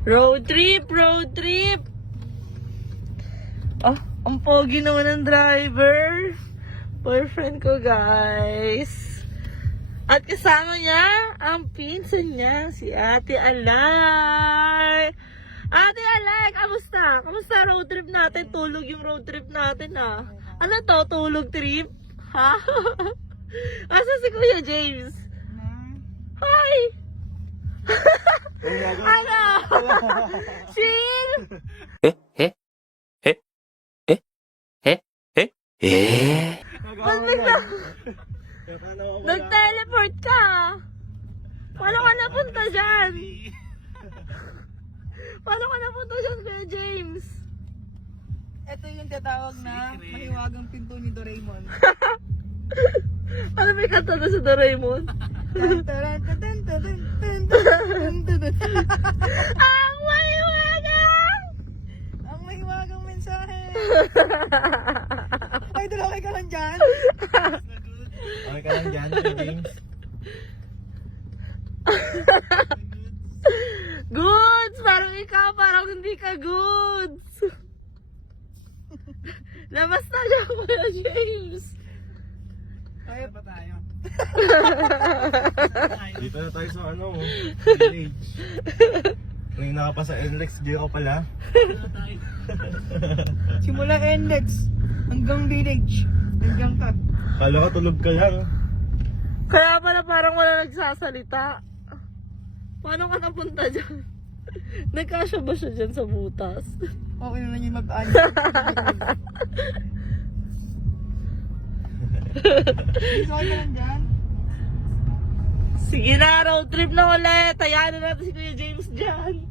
Road trip, road trip. Ah, ang pogi naman ng driver. Boyfriend ko, guys. At kasama niya, ang pinsan niya, si Ate Alay. Ate Alay, kamusta? Kamusta road trip natin? Tulog yung road trip natin, ah. Ano to? Tulog trip? Ha? Asa si Kuya James? Hi! Ano? Chill! Ba't bigla? Nag-teleport ka? Paano ka napunta dyan? Paano ka napunta dyan, Kuya James? Ito yung tatawag na mahiwagang pinto ni Doraemon. Ano may kanta na sa Doraemon? Ang mahiwagang! Ang mahiwagang mensahe! Ay, okay ka lang dyan? Okay ka lang dyan, James? Goods! Parang ikaw, parang hindi ka goods! Labas na siya, Kuya James! Kaya pa tayo. Dito na tayo sa village. Kanina ka pa sa NLEX, di ako pala. Simula index hanggang village. Nandiyan ka. Kala ka tulog ka lang. Kaya pala parang wala nagsasalita. Paano ka napunta dyan? Nagkasya ba siya dyan sa butas? Okay na lang yung mag-aano. Okay ka lang dyan? Sige na, road trip na ulit. Hayaan na natin si Kuya James dyan.